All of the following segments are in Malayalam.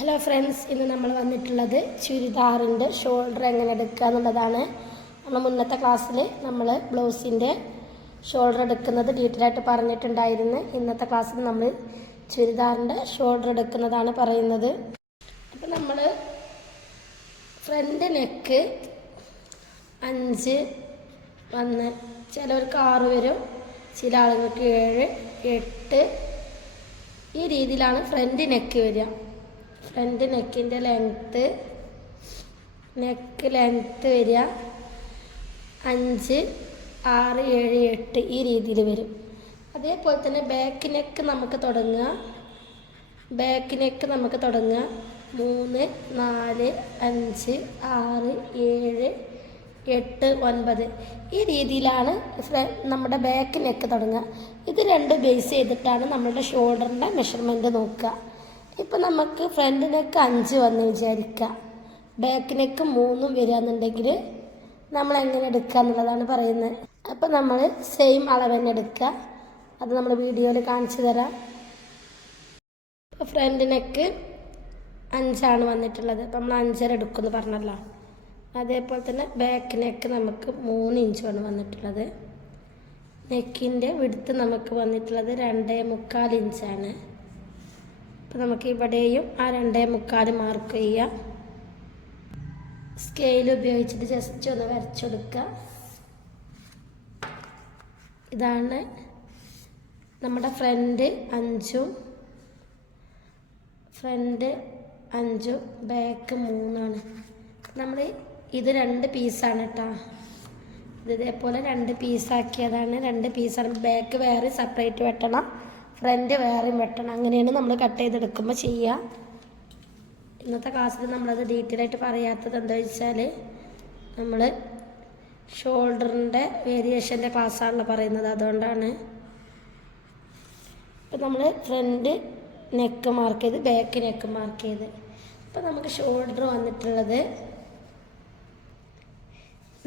ഹലോ ഫ്രണ്ട്സ് ഇന്ന് നമ്മൾ വന്നിട്ടുള്ളത് ചുരിദാറിന്റെ ഷോൾഡർ എങ്ങനെ എടുക്കുക എന്നുള്ളതാണ്. നമ്മൾ മുന്നത്തെ ക്ലാസ്സിൽ നമ്മൾ ബ്ലൗസിന്റെ ഷോൾഡർ എടുക്കുന്നത് ഡീറ്റെയിൽ ആയിട്ട് പറഞ്ഞിട്ടുണ്ടായിരുന്നു. ഇന്നത്തെ ക്ലാസ്സിൽ നമ്മൾ ചുരിദാറിന്റെ ഷോൾഡർ എടുക്കുന്നതാണ് പറയുന്നത്. അപ്പം നമ്മൾ ഫ്രണ്ട് നെക്ക് അഞ്ച് വന്ന് ചിലവർക്ക് ആറ് വരും ചില ആളുകൾക്ക് ഏഴ് എട്ട്. ഈ രീതിയിലാണ് ഫ്രണ്ട് നെക്ക് വരിക. ഫ്രണ്ട് നെക്കിന്റെ ലെങ്ത്ത് നെക്ക് ലെങ്ത്ത് വരിക. അഞ്ച് ആറ് ഏഴ് എട്ട് ഈ രീതിയിൽ വരും. അതേപോലെ തന്നെ ബാക്ക് നെക്ക് നമുക്ക് തുടങ്ങുക. ബാക്ക് നെക്ക് നമുക്ക് തുടങ്ങുക. മൂന്ന് നാല് അഞ്ച് ആറ് ഏഴ് എട്ട് ഒൻപത് ഈ രീതിയിലാണ് നമ്മുടെ ബാക്ക് നെക്ക് തുടങ്ങുക. ഇത് രണ്ട് ബേസ് ചെയ്തിട്ടാണ് നമ്മുടെ ഷോൾഡറിന്റെ മെഷർമെന്റ് നോക്കുക. ഇപ്പം നമുക്ക് ഫ്രണ്ട് നെക്ക് അഞ്ച് വന്ന് വിചാരിക്കുക ബാക്ക് നെക്ക് മൂന്നും വരികയെന്നുണ്ടെങ്കിൽ നമ്മൾ എങ്ങനെ എടുക്കുക എന്നുള്ളതാണ് പറയുന്നത്. അപ്പം നമ്മൾ സെയിം അളവ് തന്നെ എടുക്കുക അത് നമ്മൾ വീഡിയോയിൽ കാണിച്ചു തരാം. ഇപ്പോൾ ഫ്രണ്ട് നെക്ക് അഞ്ചാണ് വന്നിട്ടുള്ളത്. അപ്പം നമ്മൾ അഞ്ചര എടുക്കുമെന്ന് പറഞ്ഞല്ലോ. അതേപോലെ തന്നെ ബാക്ക് നെക്ക് നമുക്ക് മൂന്ന് ഇഞ്ചാണ് വന്നിട്ടുള്ളത്. നെക്കിന്റെ വിടുത്ത് നമുക്ക് വന്നിട്ടുള്ളത് രണ്ടേ മുക്കാൽ ഇഞ്ചാണ് അപ്പം നമുക്ക് ഇവിടെയും ആ രണ്ടേ മുക്കാൽ മാർക്ക് ചെയ്യാം. സ്കെയിൽ ഉപയോഗിച്ചിട്ട് ജസ്റ്റ് ഒന്ന് വരച്ചെടുക്കുക. ഇതാണ് നമ്മുടെ ഫ്രണ്ട് അഞ്ചും ഫ്രണ്ട് അഞ്ചും ബാക്ക് മൂന്നാണ്. നമ്മൾ ഇത് രണ്ട് പീസാണ് കേട്ടോ ഇത് ഇതേപോലെ രണ്ട് പീസാക്കിയതാണ് രണ്ട് പീസാണ് ബാക്ക് വേറെ സെപ്പറേറ്റ് വെട്ടണം. ഫ്രണ്ട് വേറെയും വെട്ടണം. അങ്ങനെയാണ് നമ്മൾ കട്ട് ചെയ്തെടുക്കുമ്പോൾ ചെയ്യുക ഇന്നത്തെ ക്ലാസ്സിൽ നമ്മളത് ഡീറ്റെയിൽ ആയിട്ട് പറയാത്തത് എന്താ വെച്ചാൽ നമ്മൾ ഷോൾഡറിന്റെ വേരിയേഷന്റെ ക്ലാസ്സാണല്ലോ പറയുന്നത്. അതുകൊണ്ടാണ് ഇപ്പം നമ്മൾ ഫ്രണ്ട് നെക്ക് മാർക്ക് ചെയ്ത് ബാക്ക് നെക്ക് മാർക്ക് ചെയ്ത്. ഇപ്പം നമുക്ക് ഷോൾഡർ വന്നിട്ടുള്ളത്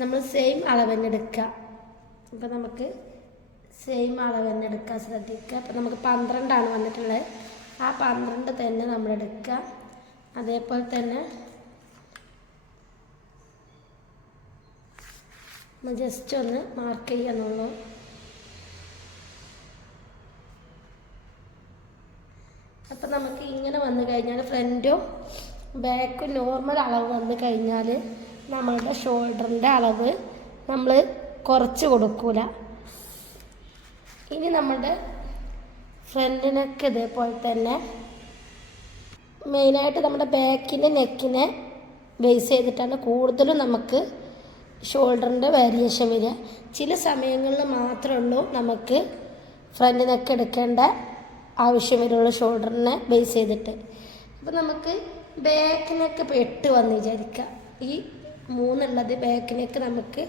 നമ്മൾ സെയിം അളവ് തന്നെ എടുക്കുക അപ്പം നമുക്ക് സെയിം അളവ് തന്നെ എടുക്കാൻ ശ്രദ്ധിക്കുക. അപ്പം നമുക്ക് പന്ത്രണ്ടാണ് വന്നിട്ടുള്ളത്. ആ പന്ത്രണ്ട് തന്നെ നമ്മൾ എടുക്കുക. അതേപോലെ തന്നെ ജസ്റ്റ് ഒന്ന് മാർക്ക് ചെയ്യാന്നുള്ളൂ അപ്പം നമുക്ക് ഇങ്ങനെ വന്നു കഴിഞ്ഞാൽ ഫ്രണ്ടും ബാക്കും നോർമൽ അളവ് വന്നു കഴിഞ്ഞാൽ നമ്മളുടെ ഷോൾഡറിന്റെ അളവ് നമ്മൾ കുറച്ച് കൊടുക്കൂല. ഇനി നമ്മുടെ ഫ്രണ്ടിനൊക്കെ ഇതേപോലെ തന്നെ മെയിനായിട്ട് നമ്മുടെ ബാക്കിന്റെ നെക്കിനെ ബേസ് ചെയ്തിട്ടാണ് കൂടുതലും നമുക്ക് ഷോൾഡറിന്റെ വേരിയേഷൻ വരിക. ചില സമയങ്ങളിൽ മാത്രമേ ഉള്ളൂ നമുക്ക് ഫ്രണ്ട് നെക്ക് എടുക്കേണ്ട ആവശ്യം വരുള്ളൂ ഷോൾഡറിനെ ബേസ് ചെയ്തിട്ട്. അപ്പോൾ നമുക്ക് ബാക്കിനൊക്കെ നെക്ക് ഇപ്പോൾ എട്ട് വന്ന് വിചാരിക്കുക ഈ മൂന്നുള്ളത് ബാക്കിനൊക്കെ നെക്ക് നമുക്ക്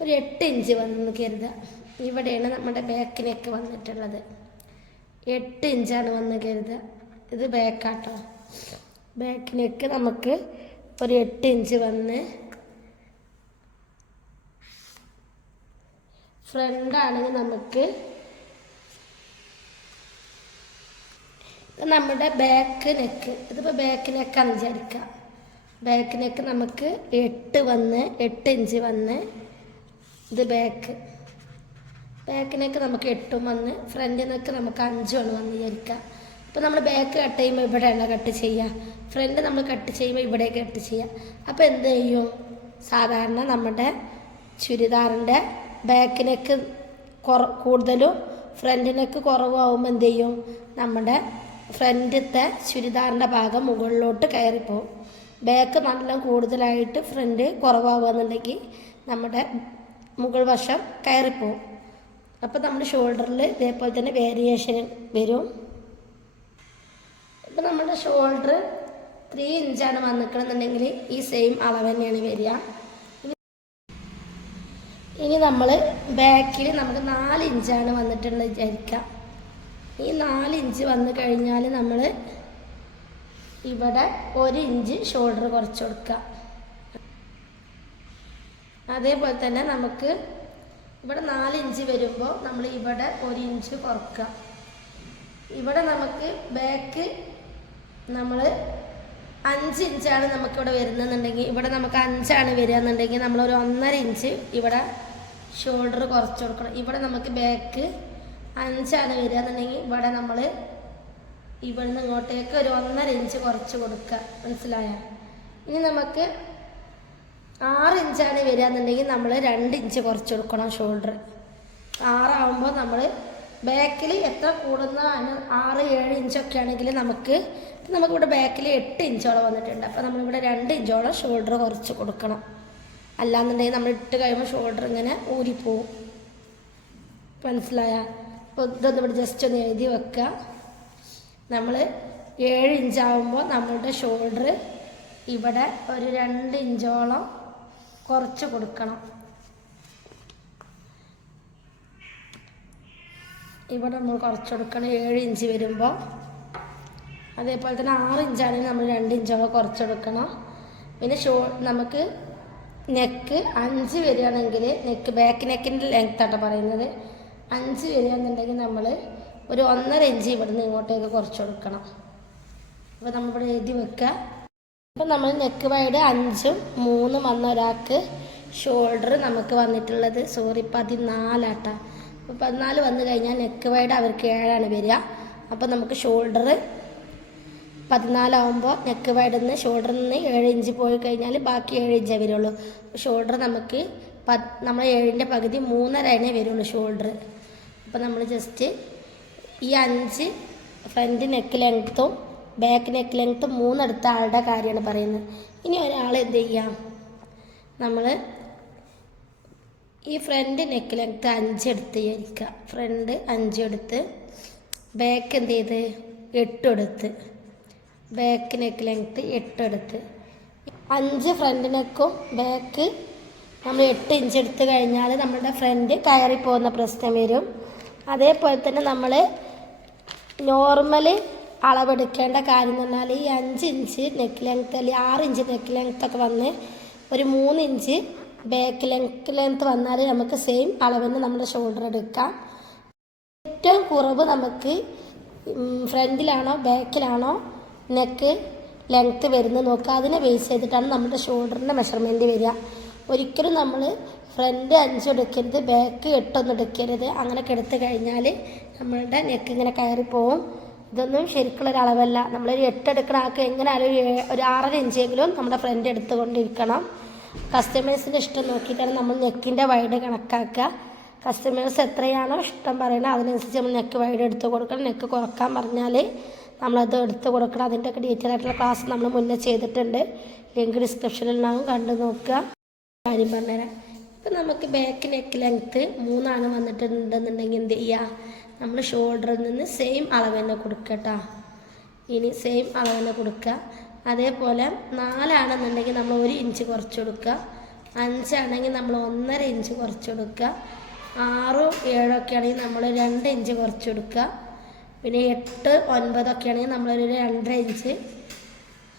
ഒരു എട്ട് ഇഞ്ച് വന്ന് കരുതുക ഇവിടെയാണ് നമ്മുടെ ബാക്ക് നെക്ക് വന്നിട്ടുള്ളത്. എട്ട് ഇഞ്ചാണ് വന്ന് കരുതുക ഇത് ബാക്കാട്ടോ ബാക്ക് നെക്ക് നമുക്ക് ഒരു എട്ട് ഇഞ്ച് വന്ന് ഫ്രണ്ടാണെങ്കിൽ നമുക്ക് നമ്മുടെ ബാക്ക് നെക്ക് ഇതിപ്പോൾ ബാക്ക് നെക്കാണ് വിചാരിക്കുക ബാക്ക് നെക്ക് നമുക്ക് എട്ട് വന്ന് എട്ട് ഇഞ്ച് വന്ന് ഇത് ബാക്ക് ബാക്കിനൊക്കെ നെക്ക് നമുക്ക് എട്ടും വന്ന് ഫ്രണ്ടിനൊക്കെ നെക്ക് നമുക്ക് അഞ്ചുമാണ് വന്ന് വിചാരിക്കാം അപ്പോൾ നമ്മൾ ബാക്ക് കട്ട് ചെയ്യുമ്പോൾ ഇവിടെയാണ് കട്ട് ചെയ്യുക? ഫ്രണ്ട് നമ്മൾ കട്ട് ചെയ്യുമ്പോൾ ഇവിടെ കട്ട് ചെയ്യുക. അപ്പോൾ എന്ത് ചെയ്യും? സാധാരണ നമ്മുടെ ചുരിദാറിന്റെ ബാക്കിനൊക്കെ നെക്ക് കുറ കൂടുതലും ഫ്രണ്ടിനൊക്കെ നെക്ക് കുറവാകുമ്പോൾ എന്ത് ചെയ്യും? നമ്മുടെ ഫ്രണ്ടിലത്തെ ചുരിദാറിന്റെ ഭാഗം മുകളിലോട്ട് കയറിപ്പോവും ബാക്ക് നല്ല കൂടുതലായിട്ട് ഫ്രണ്ട് കുറവാകുകയെന്നുണ്ടെങ്കിൽ നമ്മുടെ മുകൾ വശം കയറിപ്പോവും. അപ്പോൾ നമ്മുടെ ഷോൾഡറിൽ ഇതേപോലെ തന്നെ വേരിയേഷൻ വരും. ഇപ്പം നമ്മുടെ ഷോൾഡർ ത്രീ ഇഞ്ചാണ് വന്നിക്കണമെന്നുണ്ടെങ്കിൽ ഈ സെയിം അളവ് തന്നെയാണ് വരിക. ഇനി- നമ്മൾ ബാക്കിൽ നമുക്ക് നാല് ഇഞ്ചാണ് വന്നിട്ടുള്ളത് വിചാരിക്കാം. ഈ നാല് ഇഞ്ച് വന്നു കഴിഞ്ഞാൽ നമ്മൾ ഇവിടെ ഒരു ഇഞ്ച് ഷോൾഡർ കുറച്ച് കൊടുക്കുക. അതേപോലെ തന്നെ നമുക്ക് ഇവിടെ നാല് ഇഞ്ച് വരുമ്പോൾ നമ്മൾ ഇവിടെ ഒരു ഇഞ്ച് കുറക്കുക. ഇവിടെ നമുക്ക് ബാക്ക് നമ്മൾ അഞ്ച് ഇഞ്ചാണ് നമുക്കിവിടെ വരുന്നതെന്നുണ്ടെങ്കിൽ ഇവിടെ നമുക്ക് അഞ്ചാണ് വരിക എന്നുണ്ടെങ്കിൽ നമ്മളൊരു ഒന്നര ഇഞ്ച് ഇവിടെ ഷോൾഡർ കുറച്ച് കൊടുക്കണം. ഇവിടെ നമുക്ക് ബാക്ക് അഞ്ചാണ് വരിക എന്നുണ്ടെങ്കിൽ ഇവിടെ നമ്മൾ ഇവിടുന്ന് ഇങ്ങോട്ടേക്ക് ഒരു ഒന്നര ഇഞ്ച് കുറച്ച് കൊടുക്കുക. മനസ്സിലായ? ഇനി നമുക്ക് ആറ് ഇഞ്ചാണ് വരിക എന്നുണ്ടെങ്കിൽ നമ്മൾ രണ്ട് ഇഞ്ച് കുറച്ച് കൊടുക്കണം ഷോൾഡർ ആറാവുമ്പോൾ നമ്മൾ ബാക്കിൽ എത്ര കൂടുന്ന ആറ് ഏഴ് ഇഞ്ചൊക്കെ ആണെങ്കിൽ നമുക്ക് നമുക്കിവിടെ ബാക്കിൽ എട്ട് ഇഞ്ചോളം വന്നിട്ടുണ്ട്. അപ്പോൾ നമ്മളിവിടെ രണ്ട് ഇഞ്ചോളം ഷോൾഡർ കുറച്ച് കൊടുക്കണം. അല്ലാന്നുണ്ടെങ്കിൽ നമ്മൾ ഇട്ട് കഴിയുമ്പോൾ ഷോൾഡർ ഇങ്ങനെ ഊരിപ്പോവും. മനസ്സിലായ? അപ്പോൾ ഇതൊന്നും ഇവിടെ ജസ്റ്റ് ഒന്ന് എഴുതി വെക്കുക. നമ്മൾ ഏഴ് ഇഞ്ചാവുമ്പോൾ നമ്മളുടെ ഷോൾഡർ ഇവിടെ ഒരു രണ്ട് ഇഞ്ചോളം കുറച്ച് കൊടുക്കണം. ഇവിടെ നമ്മൾ കുറച്ച് കൊടുക്കണം. ഏഴ് ഇഞ്ച് വരുമ്പോൾ അതേപോലെ തന്നെ ആറ് ഇഞ്ചാണെങ്കിൽ നമ്മൾ രണ്ട് ഇഞ്ചോളം കുറച്ചെടുക്കണം പിന്നെ ഷോ നമുക്ക് നെക്ക് അഞ്ച് വരികയാണെങ്കിൽ നെക്ക് ബാക്ക് നെക്കിന്റെ ലെങ്ത് ആട്ടോ പറയുന്നത്. അഞ്ച് വരികയാണെന്നുണ്ടെങ്കിൽ നമ്മൾ ഒരു ഒന്നര ഇഞ്ച് ഇവിടുന്ന് ഇങ്ങോട്ടേക്ക് കുറച്ച് കൊടുക്കണം. അപ്പോൾ നമ്മളിവിടെ എഴുതി വെക്കുക. അപ്പം നമ്മൾ നെക്ക് വൈഡ് അഞ്ചും മൂന്നും വന്ന ഒരാൾക്ക് ഷോൾഡർ നമുക്ക് വന്നിട്ടുള്ളത്. സോറി പതിനാലാട്ടാ. അപ്പോൾ പതിനാല് വന്നു കഴിഞ്ഞാൽ നെക്ക് വൈഡ് അവർക്ക് ഏഴാണ് വരിക. അപ്പോൾ നമുക്ക് ഷോൾഡർ പതിനാലാവുമ്പോൾ നെക്ക് വൈഡിൽ നിന്ന് ഷോൾഡറിൽ നിന്ന് ഏഴ് ഇഞ്ച് പോയി കഴിഞ്ഞാൽ ബാക്കി ഏഴ് ഇഞ്ചേ വരുള്ളൂ. ഷോൾഡർ നമുക്ക് പ നമ്മൾ ഏഴിന്റെ പകുതി മൂന്നരനെ വരുള്ളൂ ഷോൾഡർ അപ്പോൾ നമ്മൾ ജസ്റ്റ് ഈ അഞ്ച് ഫ്രണ്ട് നെക്ക് ലെങ്ത്തും ബാക്ക് നെക്ക് ലെങ്ത്ത് മൂന്നെടുത്ത ആളുടെ കാര്യമാണ് പറയുന്നത്. ഇനി ഒരാൾ എന്ത് ചെയ്യാം? നമ്മൾ ഈ ഫ്രണ്ട് നെക്ക് ലെങ്ത്ത് അഞ്ച് എടുത്ത് വിചാരിക്കുക. ഫ്രണ്ട് അഞ്ച് എടുത്ത് ബാക്ക് എന്ത് ചെയ്ത്? എട്ടെടുത്ത്. ബാക്ക് നെക്ക് ലെങ്ത്ത് എട്ടെടുത്ത്. അഞ്ച് ഫ്രണ്ട് നെക്കും ബാക്ക് നമ്മൾ എട്ട് ഇഞ്ച് എടുത്ത് കഴിഞ്ഞാൽ നമ്മുടെ ഫ്രണ്ട് കയറി പോകുന്ന പ്രശ്നം വരും. അതേപോലെ തന്നെ നമ്മൾ നോർമൽ അളവെടുക്കേണ്ട കാര്യം എന്ന് പറഞ്ഞാൽ ഈ അഞ്ച് ഇഞ്ച് നെക്ക് ലെങ്ത് അല്ലെങ്കിൽ ആറ് ഇഞ്ച് നെക്ക് ലെങ്ത് ഒക്കെ വന്ന് ഒരു മൂന്ന് ഇഞ്ച് ബാക്ക് ലെങ്ത് ലെങ്ത് വന്നാൽ നമുക്ക് സെയിം അളവിന് നമ്മുടെ ഷോൾഡർ എടുക്കാം. ഏറ്റവും കുറവ് നമുക്ക് ഫ്രണ്ടിലാണോ ബാക്കിലാണോ നെക്ക് ലെങ്ത് വരുന്നത് നോക്കുക. അതിനെ ബേസ് ചെയ്തിട്ടാണ് നമ്മുടെ ഷോൾഡറിന്റെ മെഷർമെന്റ് വരിക. ഒരിക്കലും നമ്മൾ ഫ്രണ്ട് അഞ്ച് എടുക്കരുത് ബാക്ക് എട്ടൊന്നും എടുക്കരുത്. അങ്ങനെയൊക്കെ എടുത്തു കഴിഞ്ഞാൽ നമ്മളുടെ നെക്ക് ഇങ്ങനെ കയറിപ്പോവും. ഇതൊന്നും ശരിക്കുള്ള ഒരു അളവല്ല. നമ്മളൊരു എട്ടെടുക്കണ ആൾക്ക് എങ്ങനെയാലും ഒരു ഒരു ആറര ഇഞ്ചെങ്കിലും നമ്മുടെ ഫ്രണ്ട് എടുത്തുകൊണ്ടിരിക്കണം. കസ്റ്റമേഴ്സിന്റെ ഇഷ്ടം നോക്കിയിട്ടാണ് നമ്മൾ നെക്കിന്റെ വൈഡ് കണക്കാക്കുക. കസ്റ്റമേഴ്സ് എത്രയാണോ ഇഷ്ടം പറയണത് അതിനനുസരിച്ച് നമ്മൾ നെക്ക് വൈഡ് എടുത്ത് കൊടുക്കണം. നെക്ക് കുറയ്ക്കാൻ പറഞ്ഞാൽ നമ്മളത് എടുത്ത് കൊടുക്കണം. അതിന്റെയൊക്കെ ഡീറ്റെയിൽ ആയിട്ടുള്ള ക്ലാസ് നമ്മൾ മുന്നേ ചെയ്തിട്ടുണ്ട്. ലിങ്ക് ഡിസ്ക്രിപ്ഷനിൽ ഉണ്ടാകും കണ്ടു നോക്കുക. കാര്യം പറഞ്ഞുതരാം. ഇപ്പം നമുക്ക് ബാക്ക് നെക്ക് ലെങ്ത്ത് മൂന്നാണ് വന്നിട്ടുണ്ടെന്നുണ്ടെങ്കിൽ എന്ത് ചെയ്യുക നമ്മൾ ഷോൾഡറിൽ നിന്ന് സെയിം അളവ് തന്നെ കൊടുക്കുക കേട്ടോ ഇനി സെയിം അളവ് തന്നെ കൊടുക്കുക അതേപോലെ നാലാണെന്നുണ്ടെങ്കിൽ നമ്മൾ ഒരു ഇഞ്ച് കുറച്ച് കൊടുക്കുക അഞ്ചാണെങ്കിൽ നമ്മൾ ഒന്നര ഇഞ്ച് കുറച്ച് കൊടുക്കുക ആറും ഏഴൊക്കെ ആണെങ്കിൽ നമ്മൾ രണ്ട് ഇഞ്ച് കുറച്ച് കൊടുക്കുക പിന്നെ എട്ട് ഒൻപതൊക്കെ ആണെങ്കിൽ നമ്മളൊരു രണ്ടര ഇഞ്ച്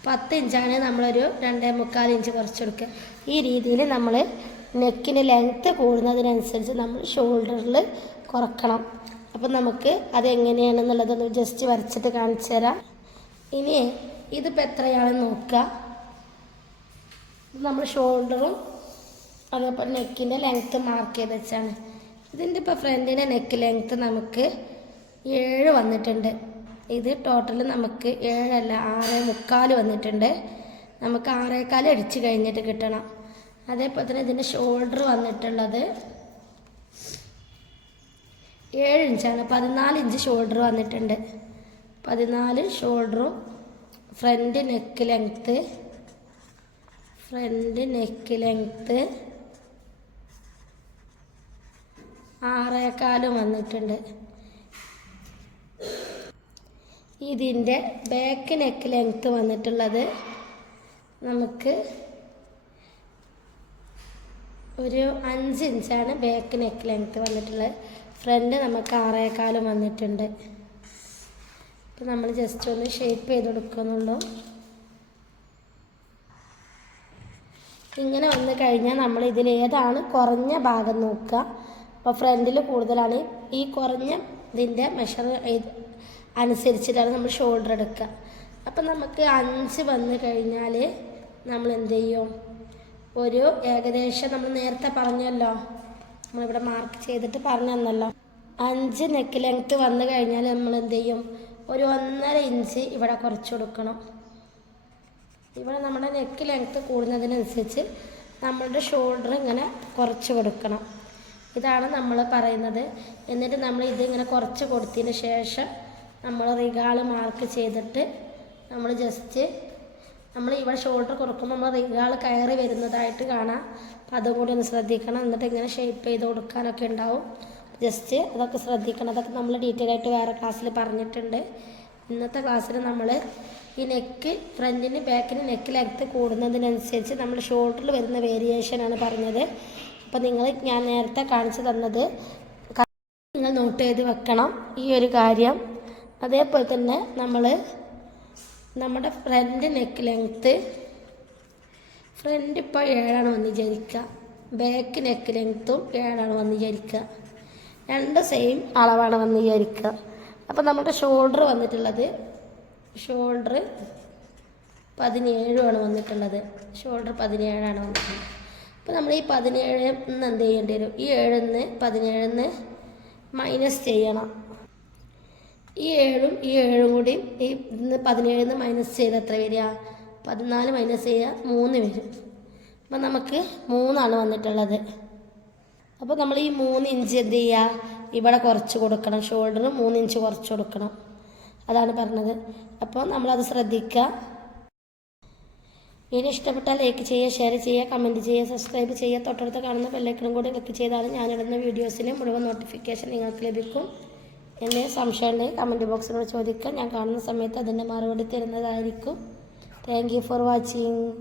പത്ത് ഇഞ്ചാണെങ്കിൽ നമ്മളൊരു രണ്ടേ മുക്കാൽ ഇഞ്ച് കുറച്ച് കൊടുക്കുക ഈ രീതിയിൽ നമ്മൾ നെക്കിന് ലെങ്ത്ത് കൂടുന്നതിനനുസരിച്ച് നമ്മൾ ഷോൾഡറിൽ കുറക്കണം. അപ്പം നമുക്ക് അതെങ്ങനെയാണെന്നുള്ളതൊന്ന് ജസ്റ്റ് വരച്ചിട്ട് കാണിച്ചു തരാം. ഇനി ഇതിപ്പോൾ എത്രയാണെന്ന് നോക്കുക. നമ്മൾ ഷോൾഡറും അതേപോലെ നെക്കിന്റെ ലെങ്ത്ത് മാർക്ക് ചെയ്ത് വെച്ചാണ്. ഇതിന്റെ ഇപ്പോൾ ഫ്രണ്ടിന്റെ നെക്ക് ലെങ്ത്ത് നമുക്ക് ഏഴ് വന്നിട്ടുണ്ട്. ഇത് ടോട്ടൽ നമുക്ക് ഏഴല്ല ആറ് മുക്കാൽ വന്നിട്ടുണ്ട്. നമുക്ക് ആറേക്കാൽ അടിച്ച് കഴിഞ്ഞിട്ട് കിട്ടണം. അതേപോലെ തന്നെ ഇതിന്റെ ഷോൾഡർ വന്നിട്ടുള്ളത് ഏഴ് ഇഞ്ചാണ്. പതിനാല് ഇഞ്ച് ഷോൾഡർ വന്നിട്ടുണ്ട്. പതിനാല് ഷോൾഡറും front neck length front neck length ആറേക്കാലും വന്നിട്ടുണ്ട്. ഇതിന്റെ ബാക്ക് നെക്ക് ലെങ്ത്ത് വന്നിട്ടുള്ളത് നമുക്ക് ഒരു അഞ്ച് ഇഞ്ചാണ് ബാക്ക് നെക്ക് ലെങ്ത്ത് വന്നിട്ടുള്ളത്. ഫ്രണ്ട് നമുക്ക് ആറേക്കാലും വന്നിട്ടുണ്ട്. ഇപ്പം നമ്മൾ ജസ്റ്റ് ഒന്ന് ഷേപ്പ് ചെയ്ത് കൊടുക്കുന്നുള്ളൂ. ഇങ്ങനെ വന്നു കഴിഞ്ഞാൽ നമ്മൾ ഇതിൽ ഏതാണ് കുറഞ്ഞ ഭാഗം നോക്കുക. അപ്പോൾ ഫ്രണ്ടിൽ കൂടുതലാണ്. ഈ കുറഞ്ഞ ഇതിന്റെ മെഷർ അനുസരിച്ചിട്ടാണ് നമ്മൾ ഷോൾഡർ എടുക്കുക. അപ്പം നമുക്ക് അഞ്ച് വന്നു കഴിഞ്ഞാൽ നമ്മൾ എന്ത് ചെയ്യും? ഒരു ഏകദേശം നമ്മൾ നേരത്തെ പറഞ്ഞല്ലോ. നമ്മളിവിടെ മാർക്ക് ചെയ്തിട്ട് പറഞ്ഞു തന്നല്ലോ. അഞ്ച് നെക്ക് ലെങ്ത്ത് വന്നു കഴിഞ്ഞാൽ നമ്മൾ എന്ത് ചെയ്യും? ഒരു ഒന്നര ഇഞ്ച് ഇവിടെ കുറച്ച് കൊടുക്കണം. ഇവിടെ നമ്മുടെ നെക്ക് ലെങ്ത്ത് കൂടുന്നതിനനുസരിച്ച് നമ്മളുടെ ഷോൾഡർ ഇങ്ങനെ കുറച്ച് കൊടുക്കണം. ഇതാണ് നമ്മൾ പറയുന്നത്. എന്നിട്ട് നമ്മൾ ഇതിങ്ങനെ കുറച്ച് കൊടുത്തതിന് ശേഷം നമ്മൾ റിഗാൾ മാർക്ക് ചെയ്തിട്ട് നമ്മൾ ജസ്റ്റ് നമ്മൾ ഇവിടെ ഷോൾഡർ കുറക്കുമ്പോൾ നമ്മൾ റിഗാൾ കയറി വരുന്നതായിട്ട് കാണാം. അപ്പം അതും കൂടി ഒന്ന് ശ്രദ്ധിക്കണം. എന്നിട്ട് ഇങ്ങനെ ഷേപ്പ് ചെയ്ത് കൊടുക്കാനൊക്കെ ഉണ്ടാവും. ജസ്റ്റ് അതൊക്കെ ശ്രദ്ധിക്കണം. അതൊക്കെ നമ്മൾ ഡീറ്റെയിൽ ആയിട്ട് വേറെ ക്ലാസ്സിൽ പറഞ്ഞിട്ടുണ്ട്. ഇന്നത്തെ ക്ലാസ്സിൽ നമ്മൾ ഈ നെക്ക് ഫ്രണ്ടിന് ബാക്കിന് നെക്ക് ലെങ്ത്ത് കൂടുന്നതിനനുസരിച്ച് നമ്മൾ ഷോൾഡറിൽ വരുന്ന വേരിയേഷനാണ് പറഞ്ഞത്. അപ്പോൾ നിങ്ങൾ ഞാൻ നേരത്തെ കാണിച്ചു തന്നത്. നിങ്ങൾ നോട്ട് ചെയ്ത് വെക്കണം ഈ ഒരു കാര്യം. അതേപോലെ തന്നെ നമ്മൾ നമ്മുടെ ഫ്രണ്ട് നെക്ക് ലെങ്ത്ത് ഫ്രണ്ട് ഇപ്പോൾ ഏഴാണ് വന്ന് വിചാരിക്കുക ബാക്ക് നെക്ക് ലെങ്ത്തും ഏഴാണ് വന്ന് വിചാരിക്കുക രണ്ട് സെയിം അളവാണ് വന്ന് വിചാരിക്കുക അപ്പോൾ നമ്മുടെ ഷോൾഡർ വന്നിട്ടുള്ളത് ഷോൾഡർ പതിനേഴുമാണ് വന്നിട്ടുള്ളത്. ഷോൾഡർ പതിനേഴാണ് വന്നിട്ടുള്ളത്. അപ്പോൾ നമ്മൾ ഈ പതിനേഴ് നിന്ന് എന്ത് ചെയ്യേണ്ടി വരും? ഈ ഏഴിന്ന് പതിനേഴിന്ന് മൈനസ് ചെയ്യണം. ഈ ഏഴും ഈ ഏഴും കൂടി ഈ ഇന്ന് പതിനേഴിൽ നിന്ന് മൈനസ് ചെയ്ത് എത്ര വരിക? പതിനാല് മൈനസ് ചെയ്യുക മൂന്ന് വരും. അപ്പം നമുക്ക് മൂന്നാണ് വന്നിട്ടുള്ളത്. അപ്പോൾ നമ്മൾ ഈ മൂന്ന് ഇഞ്ച് എന്ത് ചെയ്യുക? ഇവിടെ കുറച്ച് കൊടുക്കണം. ഷോൾഡർ മൂന്ന് ഇഞ്ച് കുറച്ച് കൊടുക്കണം. അതാണ് പറഞ്ഞത്. അപ്പോൾ നമ്മളത് ശ്രദ്ധിക്കുക. ഇനി ഇഷ്ടപ്പെട്ടാൽ ലൈക്ക് ചെയ്യുക ഷെയർ ചെയ്യുക കമന്റ് ചെയ്യുക സബ്സ്ക്രൈബ് ചെയ്യുക. തൊട്ടടുത്ത് കാണുന്ന ബെല്ലൈക്കണും കൂടി ക്ലിക്ക് ചെയ്താൽ ഞാനിടുന്ന വീഡിയോസിന് മുഴുവൻ നോട്ടിഫിക്കേഷൻ നിങ്ങൾക്ക് ലഭിക്കും. എന്നെ സംശയമുണ്ടെങ്കിൽ കമന്റ് ബോക്സിലൂടെ ചോദിക്കുക ഞാൻ കാണുന്ന സമയത്ത് അതിന്റെ മറുപടി തരുന്നതായിരിക്കും. Thank you for watching